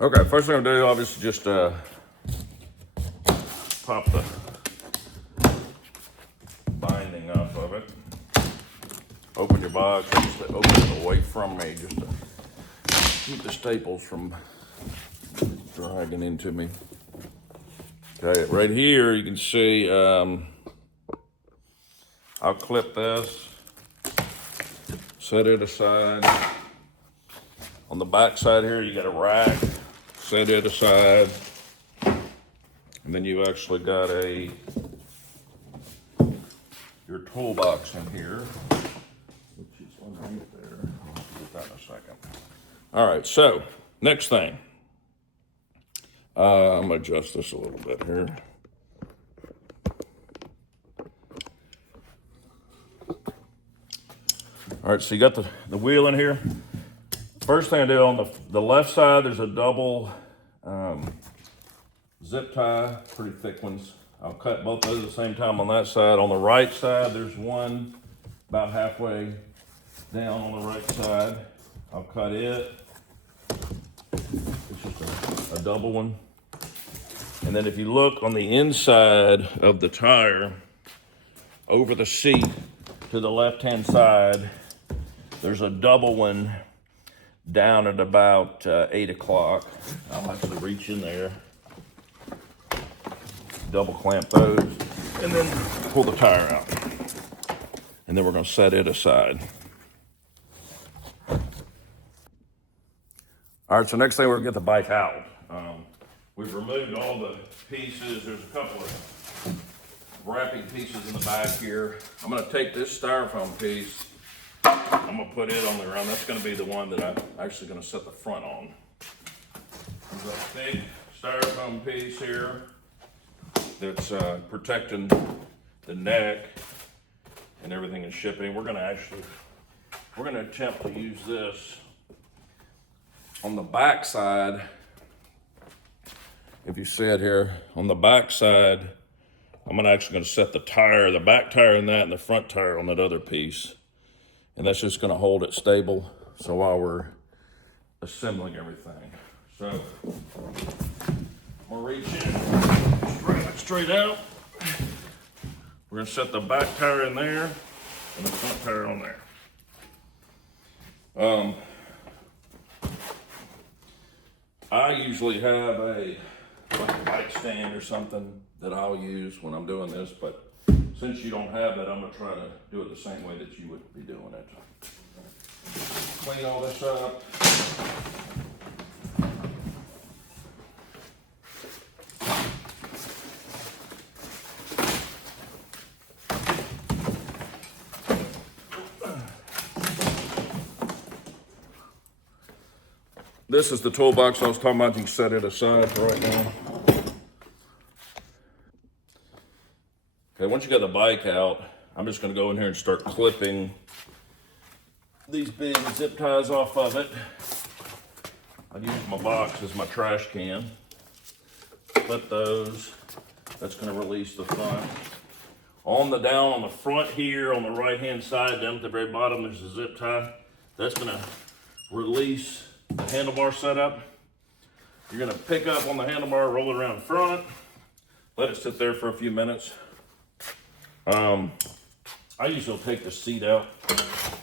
Okay, first thing I'm gonna do, obviously, just pop the binding off of it. Open your box, just open it away from me, just to keep the staples from dragging into me. Okay, right here you can see I'll clip this, set it aside. On the back side here, you got a rack, set it aside. And then you actually got your toolbox in here, which is underneath there. I'll get that in a second. All right, so next thing. I'm gonna adjust this a little bit here. All right, so you got the wheel in here. First thing I do on the left side, there's a double zip tie, pretty thick ones. I'll cut both those at the same time on that side. On the right side, there's one about halfway down on the right side. I'll cut it. It's just a double one. And then if you look on the inside of the tire, over the seat to the left-hand side, there's a double one down at about 8 o'clock. I'll actually reach in there, double clamp those, and then pull the tire out. And then we're gonna set it aside. All right, so next thing we're gonna get the bike out. We've removed all the pieces. There's a couple of wrapping pieces in the back here. I'm gonna take this styrofoam piece, I'm gonna put it on the ground. That's gonna be the one that I'm actually gonna set the front on. There's a big styrofoam piece here that's protecting the neck and everything in shipping. We're gonna attempt to use this on the back side. If you see it here, on the back side, I'm actually gonna set the tire, the back tire in that and the front tire on that other piece. And that's just gonna hold it stable. So while we're assembling everything. So, I'm gonna reach in, drag it straight out. We're gonna set the back tire in there and the front tire on there. I usually have like a bike stand or something that I'll use when I'm doing this, but since you don't have that, I'm gonna try to do it the same way that you would be doing it. Clean all this up. This is the toolbox I was talking about. You can set it aside for right now. Okay, once you got the bike out, I'm just gonna go in here and start clipping these big zip ties off of it. I use my box as my trash can. Clip those. That's gonna release the front. On the front here, on the right-hand side, down at the very bottom, there's a zip tie. That's gonna release the handlebar setup. You're gonna pick up on the handlebar, roll it around front, let it sit there for a few minutes. I usually take the seat out.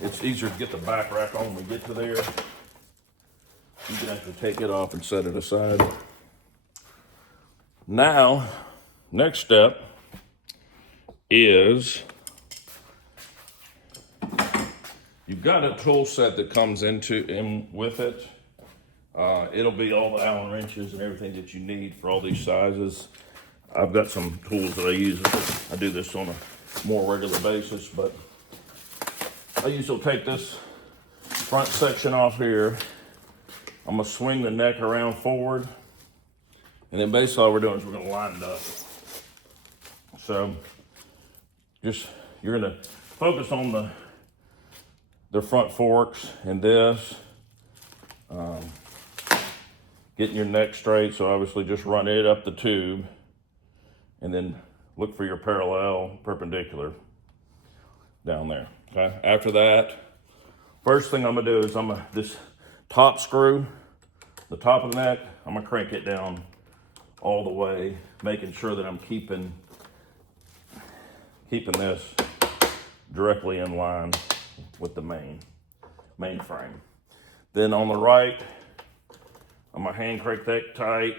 It's easier to get the back rack on when we get to there. You can actually take it off and set it aside. Now, next step is you've got a tool set that comes in with it. It'll be all the Allen wrenches and everything that you need for all these sizes. I've got some tools that I use. I do this on a more regular basis, but I usually take this front section off here. I'm gonna swing the neck around forward, and then basically all we're doing is we're gonna line it up. So you're gonna focus on the front forks and this, getting your neck straight. So obviously just run it up the tube and then look for your perpendicular down there, okay? After that, first thing I'm gonna do is this top screw, the top of the neck, I'm gonna crank it down all the way, making sure that I'm keeping this directly in line with the main frame. Then on the right, I'm gonna hand crank that tight.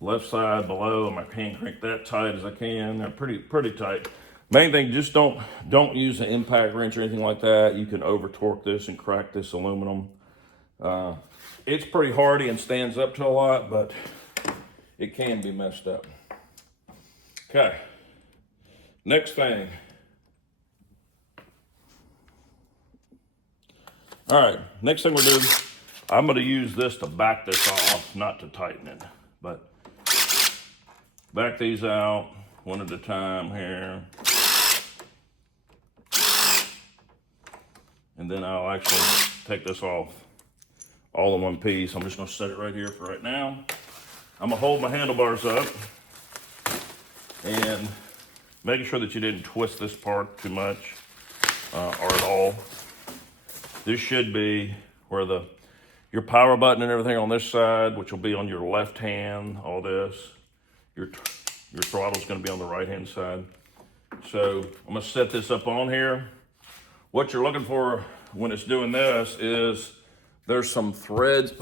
Left side below, I'm gonna hand crank that tight as I can. They're pretty tight. Main thing, just don't use an impact wrench or anything like that. You can over torque this and crack this aluminum. It's pretty hardy and stands up to a lot, but it can be messed up. Okay, next thing. All right, next thing we're doing, I'm gonna use this to back this off, not to tighten it, but back these out one at a time here. And then I'll actually take this off all in one piece. I'm just gonna set it right here for right now. I'm gonna hold my handlebars up and making sure that you didn't twist this part too much or at all. This should be where your power button and everything on this side, which will be on your left hand, all this. Your throttle's gonna be on the right hand side. So I'm gonna set this up on here. What you're looking for when it's doing this is there's some threads.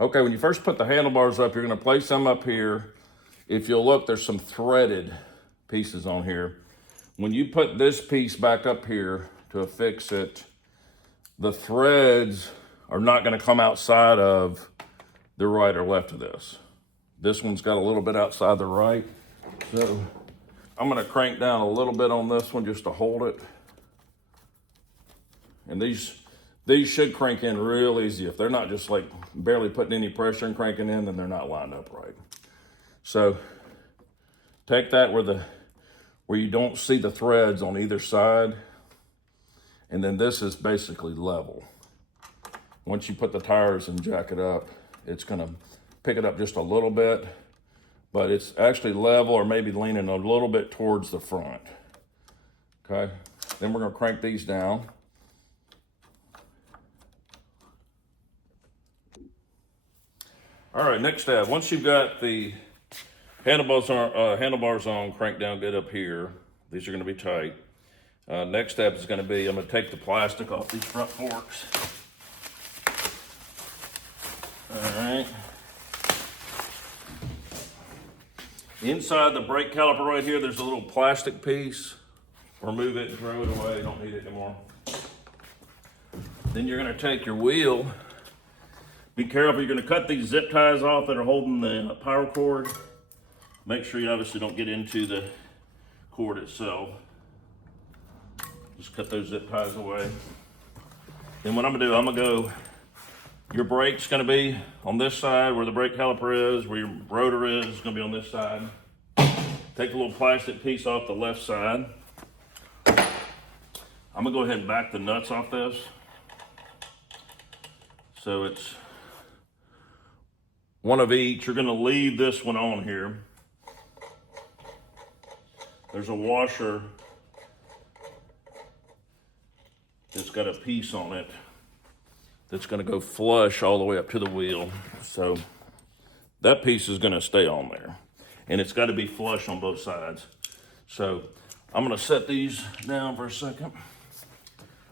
Okay, when you first put the handlebars up, you're gonna place them up here. If you'll look, there's some threaded pieces on here. When you put this piece back up here to affix it, the threads are not gonna come outside of the right or left of this. This one's got a little bit outside the right. So I'm gonna crank down a little bit on this one just to hold it. And these should crank in real easy. If they're not just like barely putting any pressure and cranking in, then they're not lined up right. So take that where you don't see the threads on either side. And then this is basically level. Once you put the tires and jack it up, it's gonna pick it up just a little bit, but it's actually level or maybe leaning a little bit towards the front. Okay, then we're gonna crank these down. All right, next step, once you've got the handlebars on, crank down good up here. These are gonna be tight. Next step is gonna be, I'm gonna take the plastic off these front forks. All right. Inside the brake caliper right here, there's a little plastic piece. Remove it and throw it away, don't need it anymore. Then you're gonna take your wheel. Be careful, you're gonna cut these zip ties off that are holding the power cord. Make sure you obviously don't get into the cord itself. Just cut those zip ties away. Then what I'm gonna do, I'm gonna go, your brake's gonna be on this side where the brake caliper is, where your rotor is, it's gonna be on this side. Take a little plastic piece off the left side. I'm gonna go ahead and back the nuts off this. So it's one of each. You're gonna leave this one on here. There's a washer that's got a piece on it that's gonna go flush all the way up to the wheel. So that piece is gonna stay on there. And it's gotta be flush on both sides. So I'm gonna set these down for a second.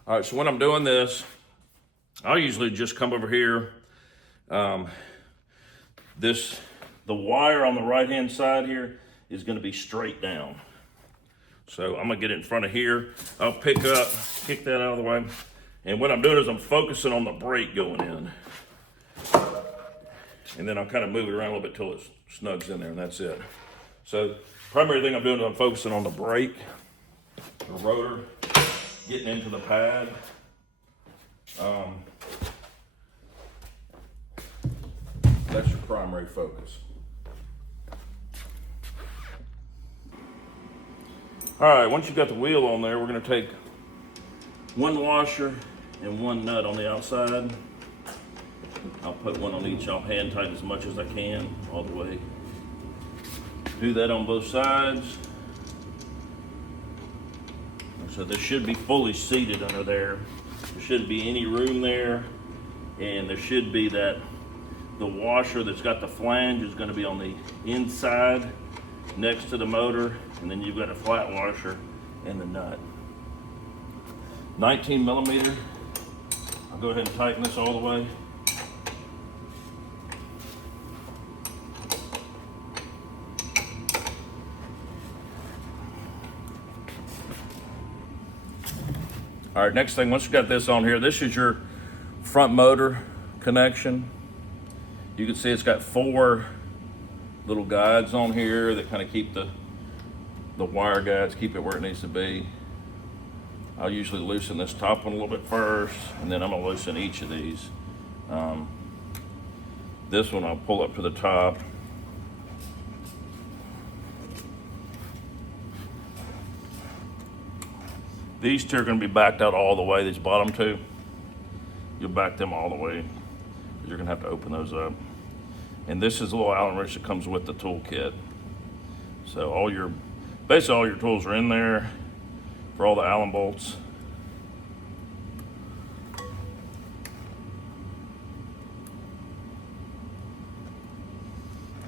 All right, so when I'm doing this, I'll usually just come over here. The wire on the right-hand side here is gonna be straight down. So I'm gonna get it in front of here. I'll kick that out of the way. And what I'm doing is I'm focusing on the brake going in. And then I'll kind of move it around a little bit till it snugs in there, and that's it. So primary thing I'm doing is I'm focusing on the brake, the rotor, getting into the pad. That's your primary focus. All right, once you've got the wheel on there, we're gonna take one washer and one nut on the outside. I'll put one on each. I'll hand tighten as much as I can all the way. Do that on both sides. So this should be fully seated under there. There shouldn't be any room there. And there should be the washer that's got the flange is going to be on the inside next to the motor. And then you've got a flat washer and the nut. 19 millimeter. I'll go ahead and tighten this all the way. All right, next thing, once you got this on here, this is your front motor connection. You can see it's got 4 little guides on here that kind of keep the wire guides, keep it where it needs to be. I'll usually loosen this top one a little bit first, and then I'm gonna loosen each of these. This one I'll pull up to the top. These 2 are going to be backed out all the way, these bottom 2. You'll back them all the way, because you're going to have to open those up. And this is a little Allen wrench that comes with the tool kit. So basically all your tools are in there for all the Allen bolts.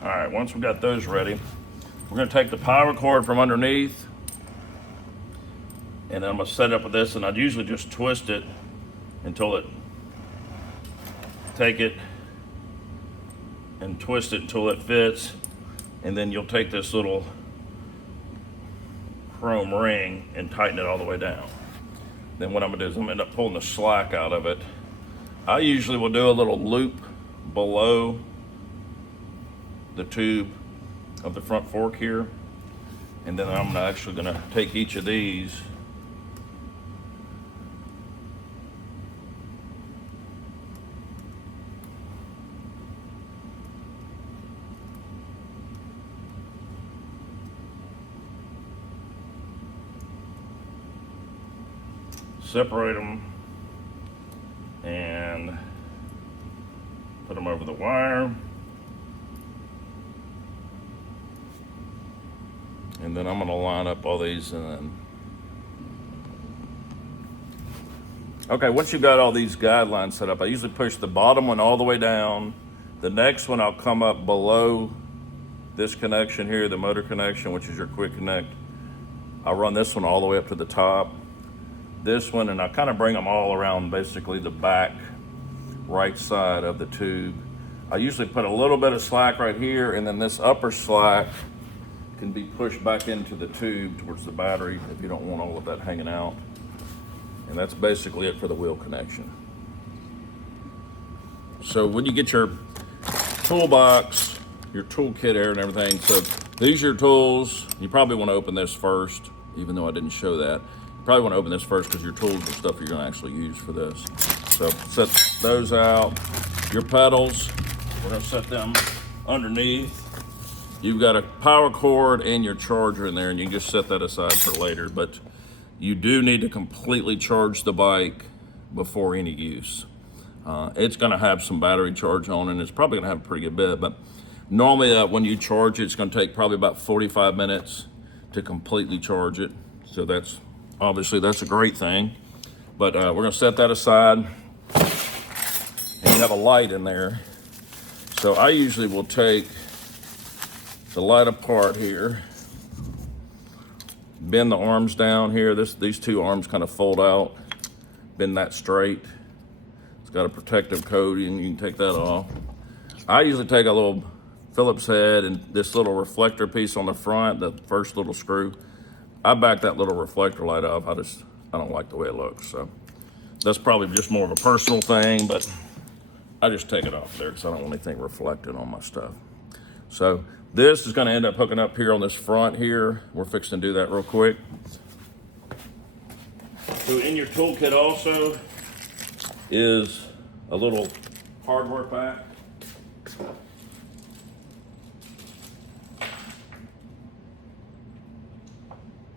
All right, once we got those ready, we're going to take the power cord from underneath, and then I'm gonna set it up with this, and I'd usually just twist it take it and twist it until it fits, and then you'll take this little chrome ring and tighten it all the way down. Then what I'm gonna do is I'm gonna end up pulling the slack out of it. I usually will do a little loop below the tube of the front fork here, and then I'm actually gonna take each of these separate them and put them over the wire. And then I'm going to line up all these and then. Okay, once you've got all these guidelines set up, I usually push the bottom one all the way down. The next one I'll come up below this connection here, the motor connection, which is your quick connect. I'll run this one all the way up to the top. This one, and I kind of bring them all around basically the back right side of the tube. I usually put a little bit of slack right here, and then this upper slack can be pushed back into the tube towards the battery if you don't want all of that hanging out. And that's basically it for the wheel connection. So when you get your toolbox, your toolkit there and everything, so these are your tools. You probably want to open this first, even though I didn't show that. Probably want to open this first because your tools are stuff you're going to actually use for this. So set those out. Your pedals, we're going to set them underneath. You've got a power cord and your charger in there, and you can just set that aside for later. But you do need to completely charge the bike before any use. It's going to have some battery charge on, and it's probably going to have a pretty good bit. But normally when you charge it, it's going to take probably about 45 minutes to completely charge it. So that's obviously that's a great thing, but we're gonna set that aside, and you have a light in there. So I usually will take the light apart here, bend the arms down here. These 2 arms kind of fold out, bend that straight. It's got a protective coating, you can take that off. I usually take a little Phillips head and this little reflector piece on the front, the first little screw. I back that little reflector light off. I don't like the way it looks. So that's probably just more of a personal thing, but I just take it off there because I don't want anything reflected on my stuff. So this is going to end up hooking up here on this front here. We're fixing to do that real quick. So in your toolkit also is a little hardware pack.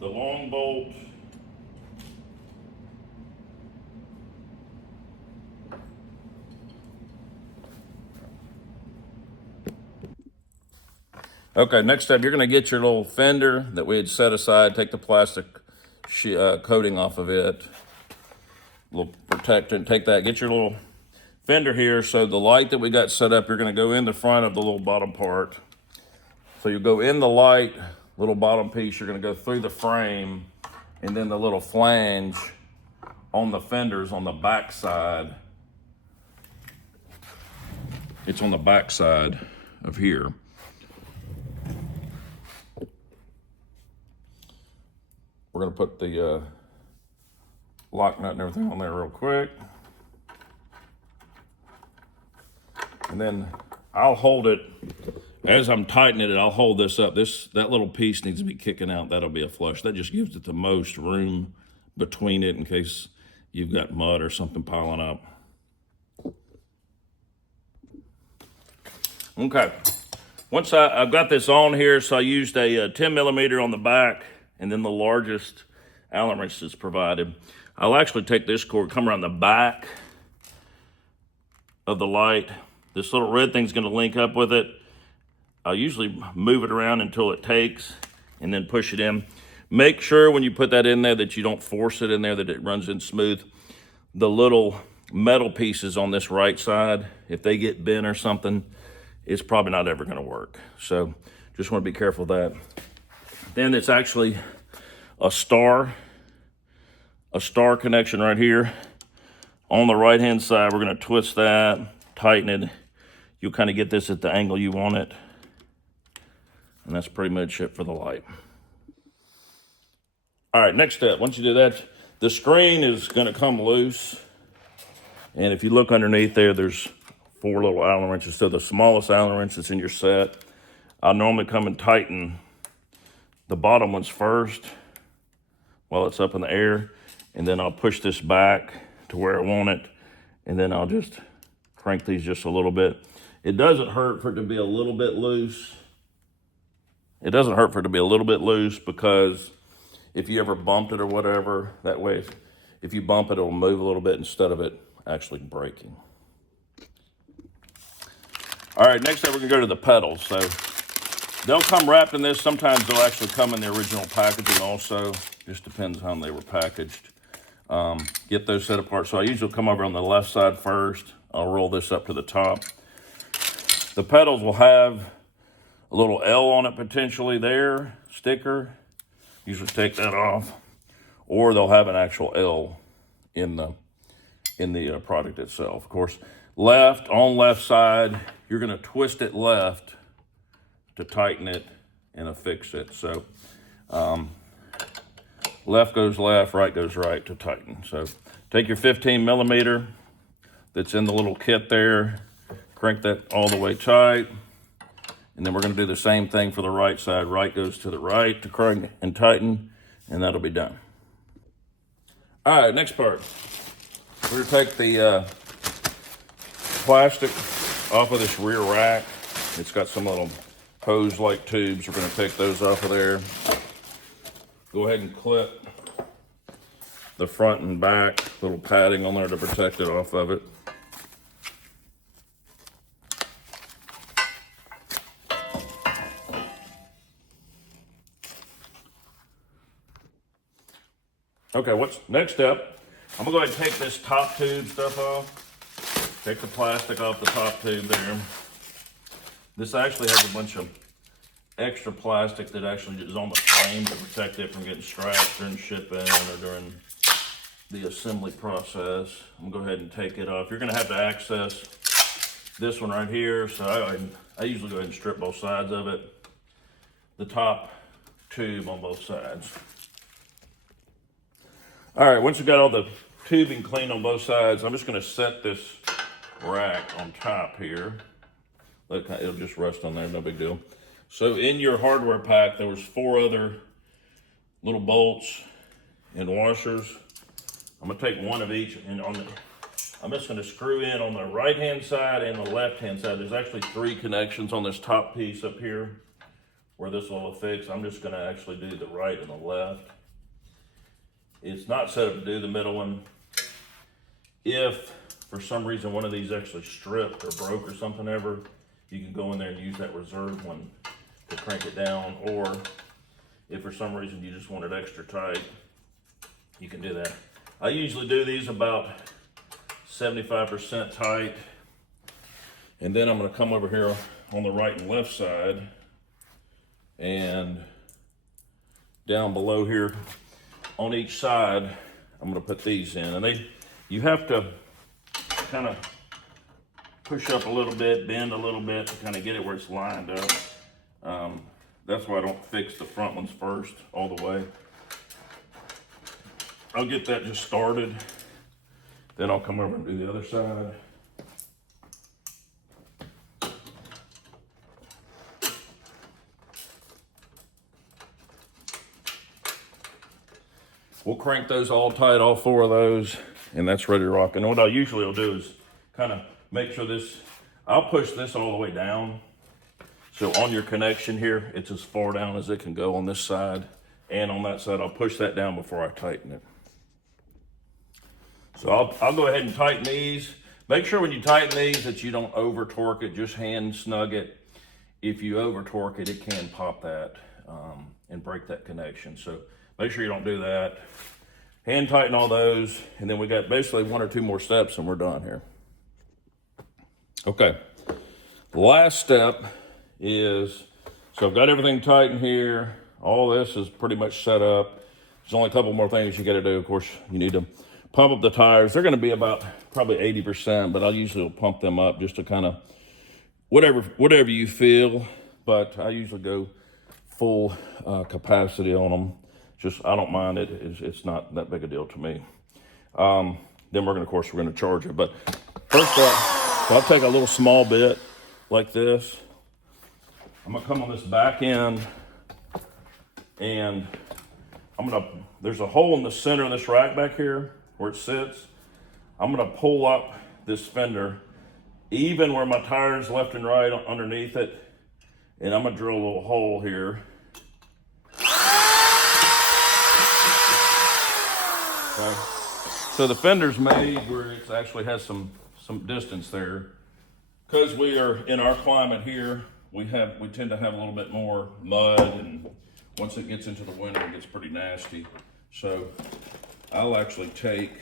The long bolt, okay, next step, you're going to get your little fender that we had set aside, take the plastic coating off of it. Little protector, take that, get your little fender here. So the light that we got set up, you're gonna go in the front of the little bottom part. So you go in the light, little bottom piece, you're gonna go through the frame, and then the little flange on the fenders on the back side. It's on the back side of here. We're gonna put the lock nut and everything on there real quick. And then I'll hold it, as I'm tightening it, I'll hold this up. That little piece needs to be kicking out. That'll be a flush. That just gives it the most room between it in case you've got mud or something piling up. Okay, once I've got this on here, so I used a 10 millimeter on the back and then the largest Allen wrench that's provided. I'll actually take this cord, come around the back of the light. This little red thing's gonna link up with it. I'll usually move it around until it takes and then push it in. Make sure when you put that in there that you don't force it in there, that it runs in smooth. The little metal pieces on this right side, if they get bent or something, it's probably not ever gonna work. So just wanna be careful of that. Then it's actually a star connection right here. On the right-hand side, we're gonna twist that, tighten it. You'll kind of get this at the angle you want it. And that's pretty much it for the light. All right, next step, once you do that, the screen is gonna come loose. And if you look underneath there, there's 4 little Allen wrenches. So the smallest Allen wrench that's in your set. I'll normally come and tighten the bottom ones first while it's up in the air. And then I'll push this back to where I want it. And then I'll just crank these just a little bit. It doesn't hurt for it to be a little bit loose. It doesn't hurt for it to be a little bit loose because if you ever bumped it or whatever, that way if you bump it, it'll move a little bit instead of it actually breaking. All right, next up we're gonna go to the pedals. So they'll come wrapped in this. Sometimes they'll actually come in the original packaging also. Just depends how they were packaged. Get those set apart. So I usually come over on the left side first. I'll roll this up to the top. The pedals will have a little L on it potentially there, sticker. Usually take that off. Or they'll have an actual L in the product itself. Of course, on left side, you're gonna twist it left to tighten it and affix it. So left goes left, right goes right to tighten. So take your 15 millimeter that's in the little kit there, crank that all the way tight. And then we're gonna do the same thing for the right side. Right goes to the right to crank and tighten, and that'll be done. All right, next part. We're gonna take the plastic off of this rear rack. It's got some little hose-like tubes. We're gonna take those off of there. Go ahead and clip the front and back, little padding on there to protect it off of it. Okay, what's next step? I'm gonna go ahead and take this top tube stuff off. Take the plastic off the top tube there. This actually has a bunch of extra plastic that actually is on the frame to protect it from getting scratched during shipping or during the assembly process. I'm gonna go ahead and take it off. You're gonna have to access this one right here. So I usually go ahead and strip both sides of it. The top tube on both sides. All right, once you've got all the tubing clean on both sides, I'm just gonna set this rack on top here. It'll just rest on there, no big deal. So in your hardware pack, there was 4 other little bolts and washers. I'm gonna take one of each, and I'm just gonna screw in on the right-hand side and the left-hand side. There's actually 3 connections on this top piece up here where this will affix. I'm just gonna actually do the right and the left. It's not set up to do the middle one. If for some reason one of these actually stripped or broke or something ever, you can go in there and use that reserve one to crank it down. Or if for some reason you just want it extra tight, you can do that. I usually do these about 75% tight. And then I'm gonna come over here on the right and left side and down below here on each side, I'm gonna put these in. And you have to kind of push up a little bit, bend a little bit to kind of get it where it's lined up. That's why I don't fix the front ones first all the way. I'll get that just started, then I'll come over and do the other side. We'll crank those all tight, all 4 of those, and that's ready to rock. And what I usually will do is kind of make sure I'll push this all the way down. So on your connection here, it's as far down as it can go on this side, and on that side, I'll push that down before I tighten it. So I'll go ahead and tighten these. Make sure when you tighten these that you don't over torque it, just hand snug it. If you over torque it, it can pop that and break that connection. So make sure you don't do that. Hand tighten all those, and then we got basically 1 or 2 more steps and we're done here. Okay, the last step is, so I've got everything tightened here. All this is pretty much set up. There's only a couple more things you gotta do. Of course, you need to pump up the tires. They're gonna be about probably 80%, but I usually will pump them up just to kind of, whatever you feel, but I usually go full capacity on them. Just, I don't mind it. It's not that big a deal to me. Then we're gonna charge it. But first up, so I'll take a little small bit like this. I'm gonna come on this back end, and there's a hole in the center of this rack back here where it sits. I'm gonna pull up this fender, even where my tires left and right underneath it, and I'm gonna drill a little hole here. Okay. So the fender's made where it actually has some distance there. Because we are in our climate here, we tend to have a little bit more mud, and once it gets into the winter, it gets pretty nasty. So I'll actually take,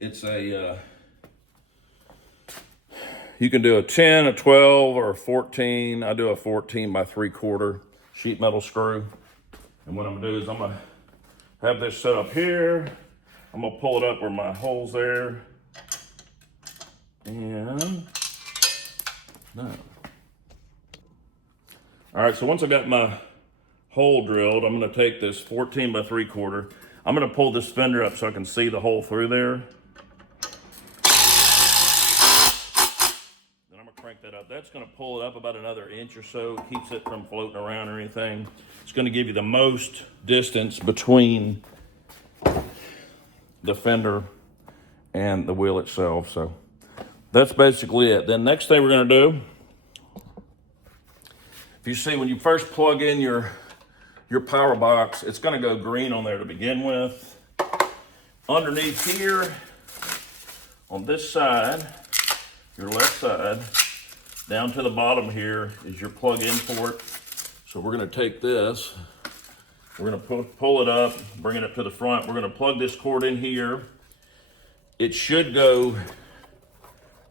it's you can do a 10, a 12, or a 14. I do a 14 by 3/4 sheet metal screw. And what I'm gonna do is I'm gonna have this set up here. I'm gonna pull it up where my hole's there. And no. All right, so once I got my hole drilled, I'm gonna take this 14 by 3/4. I'm gonna pull this fender up so I can see the hole through there. Then I'm gonna crank that up. That's gonna pull it up about another inch or so. It keeps it from floating around or anything. It's gonna give you the most distance between the fender and the wheel itself. So that's basically it. Then next thing we're gonna do, if you see when you first plug in your power box, it's gonna go green on there to begin with. Underneath here, on this side, your left side, down to the bottom here is your plug-in port. So we're gonna take this, we're gonna pull it up, bring it up to the front. We're gonna plug this cord in here. It should go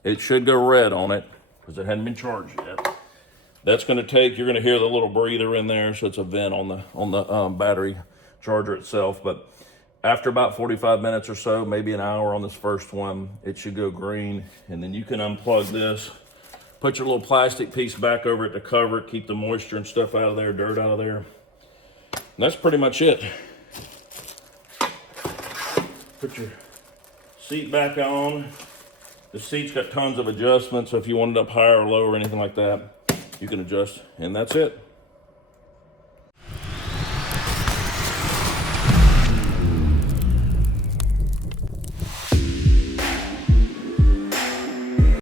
red on it because it hadn't been charged yet. That's gonna take, you're gonna hear the little breather in there, so it's a vent on the battery charger itself. But after about 45 minutes or so, maybe an hour on this first one, it should go green. And then you can unplug this, put your little plastic piece back over it to cover it, keep the moisture and stuff out of there, dirt out of there. And that's pretty much it. Put your seat back on. The seat's got tons of adjustments, so if you want it up higher or lower or anything like that, you can adjust, and that's it.